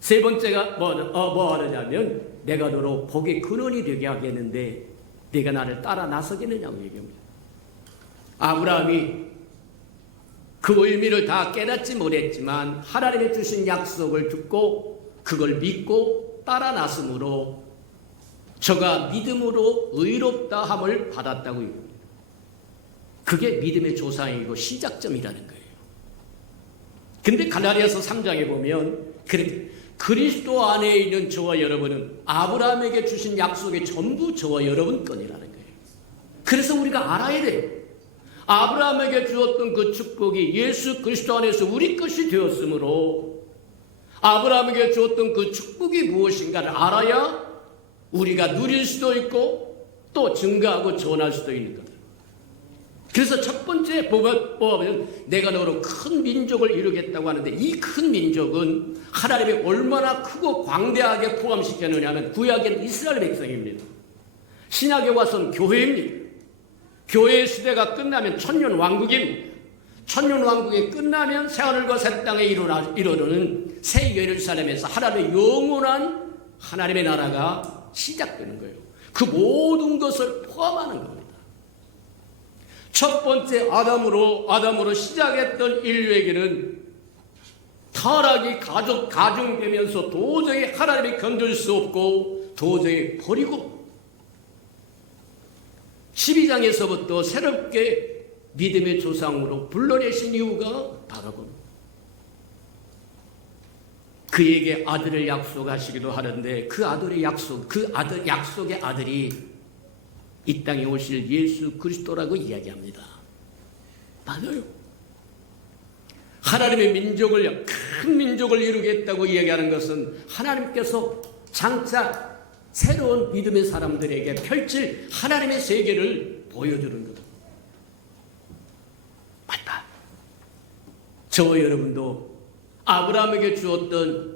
세 번째가 뭐 하느냐면 내가 너로 복의 근원이 되게 하겠는데 네가 나를 따라 나서겠느냐고 얘기합니다. 아브라함이 그 의미를 다 깨닫지 못했지만 하나님의 주신 약속을 듣고 그걸 믿고 따라 나섰으므로 저가 믿음으로 의롭다 함을 받았다고 얘기합니다. 그게 믿음의 조상이고 시작점이라는 거예요. 근데 갈라디아서 3장에 보면 그리스도 안에 있는 저와 여러분은 아브라함에게 주신 약속이 전부 저와 여러분 건이라는 거예요. 그래서 우리가 알아야 돼요. 아브라함에게 주었던 그 축복이 예수 그리스도 안에서 우리 것이 되었으므로 아브라함에게 주었던 그 축복이 무엇인가를 알아야 우리가 누릴 수도 있고 또 증가하고 전할 수도 있는 거다. 그래서 첫 번째 보면 내가 너로 큰 민족을 이루겠다고 하는데 이 큰 민족은 하나님이 얼마나 크고 광대하게 포함시켰느냐면 구약엔 이스라엘 백성입니다. 신약에 와서는 교회입니다. 교회의 시대가 끝나면 천년왕국입니다. 천년왕국이 끝나면 새하늘과 새 땅에 이르르는 새 예루살렘에서 하나님의 영원한 하나님의 나라가 시작되는 거예요. 그 모든 것을 포함하는 겁니다. 첫 번째 아담으로 시작했던 인류에게는 타락이 가중되면서 도저히 하나님이 건들 수 없고 도저히 버리고 12장에서부터 새롭게 믿음의 조상으로 불러내신 이유가 바로 그에게 아들을 약속하시기도 하는데 그 약속의 아들이 이 땅에 오실 예수 그리스도라고 이야기합니다. 맞아요. 하나님의 민족을 큰 민족을 이루겠다고 이야기하는 것은 하나님께서 장차 새로운 믿음의 사람들에게 펼칠 하나님의 세계를 보여주는 거다. 맞다. 저와 여러분도 아브라함에게 주었던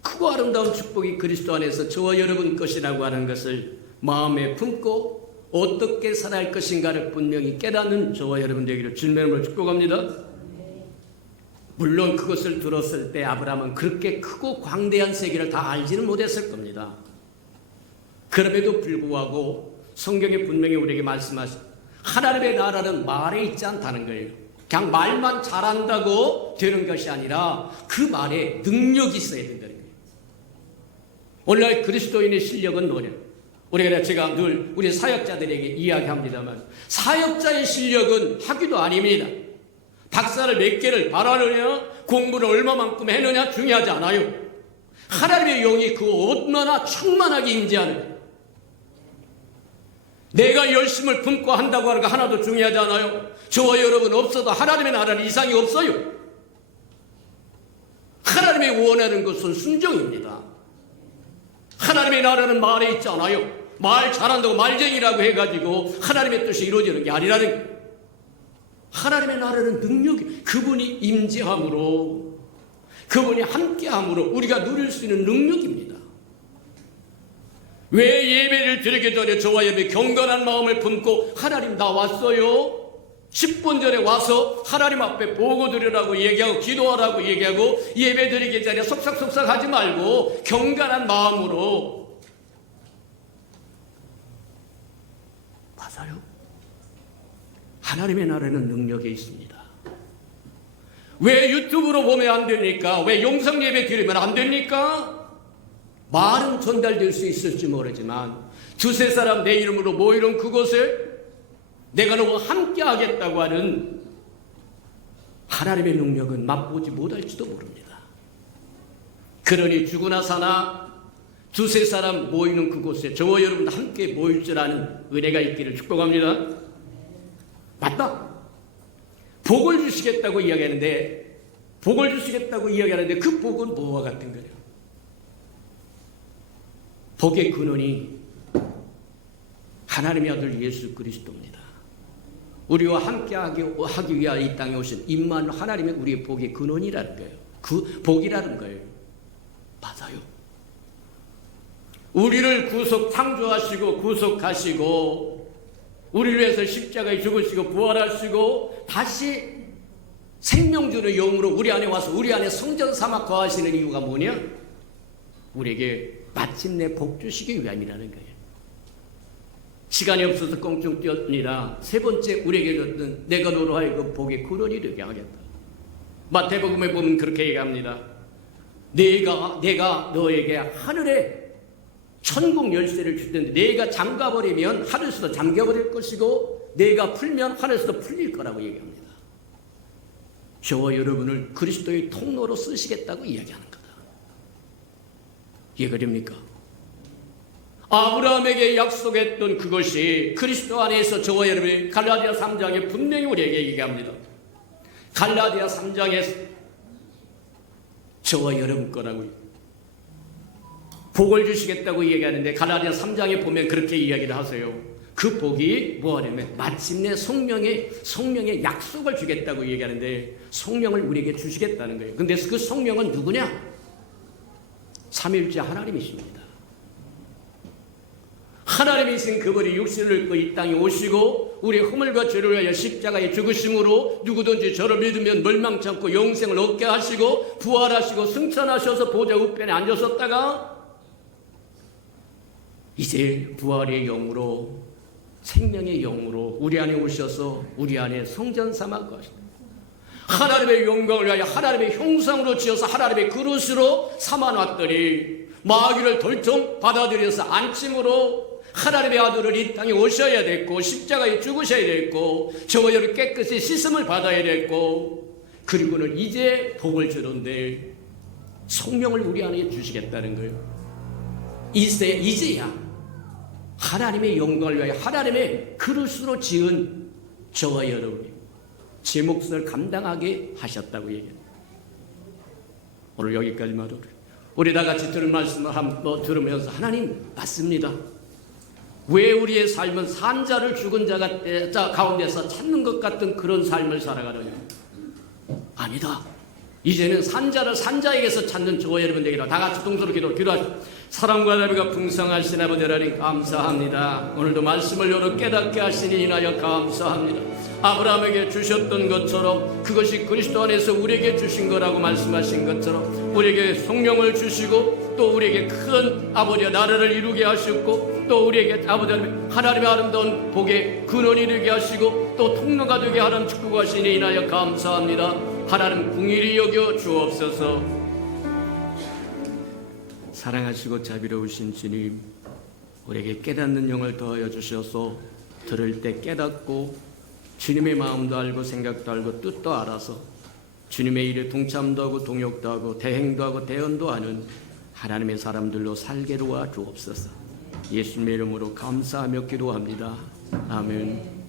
크고 아름다운 축복이 그리스도 안에서 저와 여러분 것이라고 하는 것을 마음에 품고 어떻게 살아야 할 것인가를 분명히 깨닫는 저와 여러분 되기를 주님으로 축복합니다. 물론 그것을 들었을 때 아브라함은 그렇게 크고 광대한 세계를 다 알지는 못했을 겁니다. 그럼에도 불구하고 성경에 분명히 우리에게 하나님의 나라는 말에 있지 않다는 거예요. 그냥 말만 잘한다고 되는 것이 아니라 그 말에 능력이 있어야 된다는 거예요. 오늘날 그리스도인의 실력은 뭐냐? 제가 늘 우리 사역자들에게 이야기합니다만, 사역자의 실력은 학위도 아닙니다. 박사를 몇 개를 받았느냐, 공부를 얼마만큼 했느냐 중요하지 않아요. 하나님의 영이 그 얼마나 충만하게 임재하느냐, 내가 열심을 품고 한다고 하는 거 하나도 중요하지 않아요. 저와 여러분 없어도 하나님의 나라는 이상이 없어요. 하나님이 원하는 것은 순종입니다. 하나님의 나라는 말에 있지 않아요. 말 잘한다고 말쟁이라고 해가지고 하나님의 뜻이 이루어지는 게 아니라는 거예요. 하나님의 나라는 능력이, 그분이 임재함으로, 그분이 함께함으로 우리가 누릴 수 있는 능력입니다. 왜 예배를 드리기 전에 저와 여러분이 경건한 마음을 품고 하나님 나 왔어요? 10분 전에 와서 하나님 앞에 보고 드리라고 얘기하고 기도하라고 얘기하고 예배 드리기 전에 속삭속삭 하지 말고 경건한 마음으로. 맞아요. 하나님의 나라는 능력이 있습니다. 왜 유튜브로 보면 안 됩니까? 왜 영상 예배 드리면 안 됩니까? 말은 전달될 수 있을지 모르지만 두세 사람 내 이름으로 모이는 그곳에 내가 너무 함께 하겠다고 하는 하나님의 능력은 맛보지 못할지도 모릅니다. 그러니 죽으나 사나 두세 사람 모이는 그곳에 저와 여러분도 함께 모일 줄 아는 은혜가 있기를 축복합니다. 맞다. 복을 주시겠다고 이야기하는데 그 복은 뭐와 같은 거예요? 복의 근원이 하나님의 아들 예수 그리스도입니다. 우리와 함께 하기 위하여 이 땅에 오신 임마누엘 하나님의 우리의 복의 근원이라는 거예요. 그 복이라는 거예요. 맞아요. 우리를 창조하시고 구속하시고 우리를 위해서 십자가에 죽으시고 부활하시고 다시 생명 주는 영으로 우리 안에 와서 우리 안에 성전 삼아 거하시는 이유가 뭐냐? 우리에게 마침내 복 주시기 위함이라는 거예요. 시간이 없어서 꽁충 뛰었습니다. 세 번째 우리에게 줬던 내가 너로 하여금 복의 근원이 되게 하겠다. 마태복음에 보면 그렇게 얘기합니다. 내가 너에게 하늘에 천국 열쇠를 줄 텐데 내가 잠가버리면 하늘에서도 잠겨버릴 것이고 내가 풀면 하늘에서도 풀릴 거라고 얘기합니다. 저와 여러분을 그리스도의 통로로 쓰시겠다고 이야기하는 거다. 이해가 됩니까? 아브라함에게 약속했던 그것이 그리스도 안에서 저와 여러분이 갈라디아 3장에 분명히 우리에게 얘기합니다. 갈라디아 3장에 저와 여러분 거라고요. 복을 주시겠다고 얘기하는데 갈라디아 3장에 보면 그렇게 이야기를 하세요. 그 복이 뭐하냐면 마침내 성령의 약속을 주겠다고 얘기하는데 성령을 우리에게 주시겠다는 거예요. 근데 그 성령은 누구냐? 삼위일체 하나님이십니다. 하나님이신 그분이 육신을 입고 이 땅에 오시고 우리 허물과 죄를 위하여 십자가에 죽으심으로 누구든지 저를 믿으면 멸망치 않고 영생을 얻게 하시고 부활하시고 승천하셔서 보좌 우편에 앉으셨다가 이제 부활의 영으로 생명의 영으로 우리 안에 오셔서 우리 안에 성전 삼아 거하십니다. 하나님의 영광을 위하여 하나님의 형상으로 지어서 하나님의 그릇으로 삼아놨더니 마귀를 덜통 받아들여서 안침으로 하나님의 아들을 이 땅에 오셔야 됐고 십자가에 죽으셔야 됐고 저와 여러분 깨끗이 씻음을 받아야 됐고 그리고는 이제 복을 주는데 성령을 우리 안에 주시겠다는 거예요. 이제야 하나님의 영광을 위하여 하나님의 그릇으로 지은 저와 여러분이 제 몫을 감당하게 하셨다고 얘기합니다. 오늘 여기까지만 하도록 우리 다 같이 들은 말씀을 한번 들으면서 하나님 맞습니다. 왜 우리의 삶은 산자를 죽은 자 가운데서 찾는 것 같은 그런 삶을 살아가느냐? 아니다. 이제는 산자를 산자에게서 찾는 저와 여러분 되기로 다 같이 동서로 기도하십시오. 사랑과 자비가 풍성하신 아버지 하나님 감사합니다. 오늘도 말씀을 여러 깨닫게 하시니 인하여 감사합니다. 아브라함에게 주셨던 것처럼 그것이 그리스도 안에서 우리에게 주신 거라고 말씀하신 것처럼 우리에게 성령을 주시고 또 우리에게 큰 아버지의 나라를 이루게 하셨고 또 우리에게 아버지 하나님의 아름다운 복의 근원이 되게 하시고 또 통로가 되게 하는 축복하시니 인하여 감사합니다. 하나님 긍휼히 여겨 주옵소서. 사랑하시고 자비로우신 주님, 우리에게 깨닫는 영을 더하여 주셔서 들을 때 깨닫고 주님의 마음도 알고 생각도 알고 뜻도 알아서 주님의 일에 동참도 하고 동역도 하고 대행도 하고 대언도 하는 하나님의 사람들로 살게 도와 주옵소서. 예수님의 이름으로 감사하며 기도합니다. 아멘.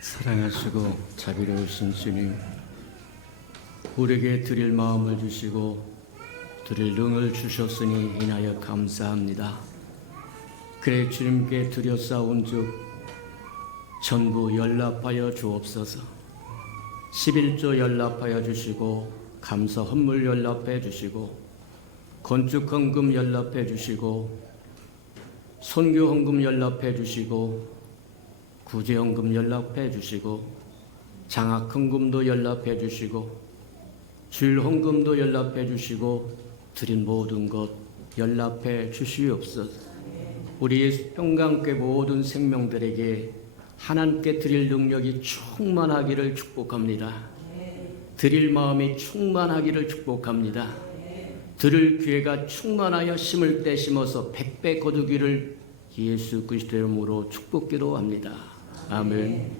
사랑하시고 자비로우신 주님, 우리에게 드릴 마음을 주시고 드릴 능을 주셨으니 인하여 감사합니다. 그래 주님께 드렸사온즉 전부 연락하여 주옵소서. 11조 연락하여 주시고 감사 헌물 연락해 주시고 건축 헌금 연락해 주시고 선교 헌금 연락해 주시고 구제 헌금 연락해 주시고 장학 헌금도 연락해 주시고 주일 헌금도 연락해 주시고 드린 모든 것 연락해 주시옵소서. 우리 평강교회 모든 생명들에게 하나님께 드릴 능력이 충만하기를 축복합니다. 드릴 마음이 충만하기를 축복합니다. 드릴 기회가 충만하여 심을 때 심어서 100배 거두기를 예수 그리스도의 이름으로 축복기도 합니다. 아멘.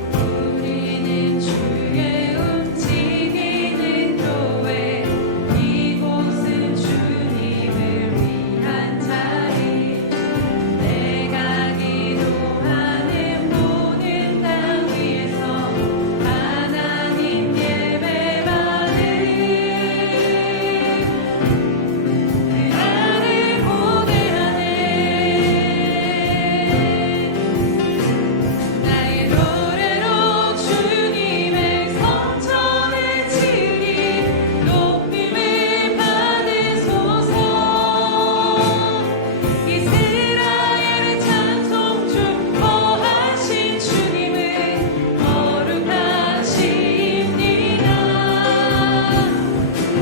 우리는 주의 움직이는 교회, 이곳은 주님을 위한 자리. 내가 기도하는 모든 땅 위에서 하나님 예배받는 그날을 고대하네. 나의 노래로 주님의 성전을 치리. 높임을 받으소서. 이스라엘의 찬송 중 거하신 주님은 거룩하십니다.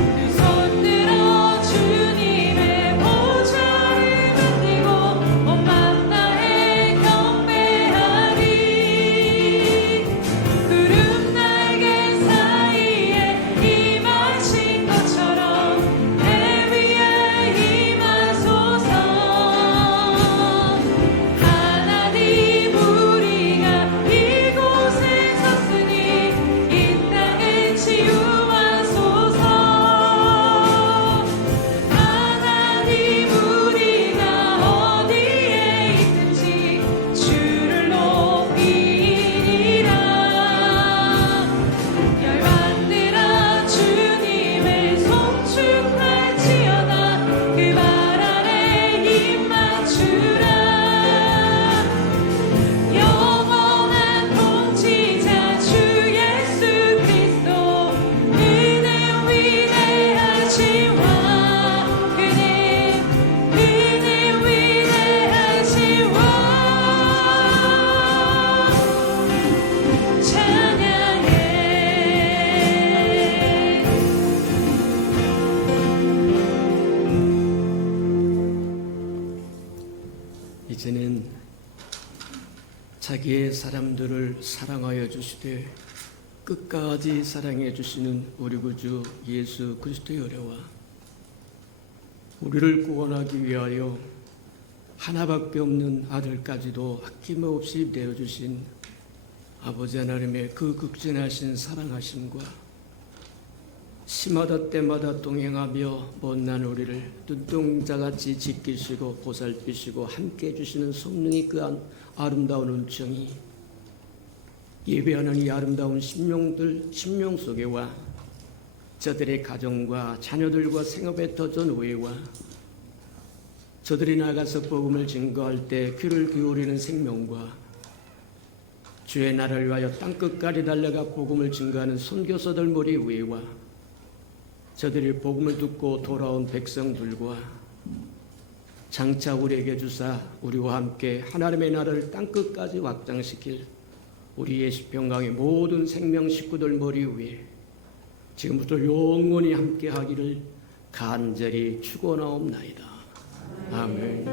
두 손 들어 주님의 보좌를 받들고 온 맘 다해 경배하리. 구름 날개 사이에 임하신 것처럼 내 위에 임하소서. 하나님 우리가 이곳에 섰으니 이 땅을 치유하소서. 하나님 우리가 어디에 있든지 주를 높이리라. 열반들아 주님을 송축할지어다. 그 발 아래 입 맞추라. 영원한 통치자 주 예수 그리스도, 그는 위대하시와 그는 위대하시와 찬양해. 이제는 자기의 사람들을 사랑하여 주시되 끝까지 사랑해 주시는 우리 구주 예수 그리스도의 은혜와 우리를 구원하기 위하여 하나밖에 없는 아들까지도 아낌없이 내어주신 아버지 하나님의 그 극진하신 사랑하심과 시마다 때마다 동행하며 못난 우리를 눈동자같이 지키시고 보살피시고 함께 해주시는 성령의 그 아름다운 은총이 예배하는 이 아름다운 심령 속에와 저들의 가정과 자녀들과 생업에 터전 우애와 저들이 나가서 복음을 증거할 때 귀를 기울이는 생명과 주의 나라를 위하여 땅끝까지 달려가 복음을 증거하는 선교사들 머리 위에와 저들이 복음을 듣고 돌아온 백성들과 장차 우리에게 주사 우리와 함께 하나님의 나라를 땅끝까지 확장시킬 우리 예수평강의 모든 생명 식구들 머리 위에 지금부터 영원히 함께 하기를 간절히 축원하옵나이다. 아멘.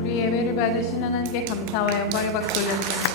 우리 예배를 받으신 하나님께 감사와 영광의 박수 올려드립니다.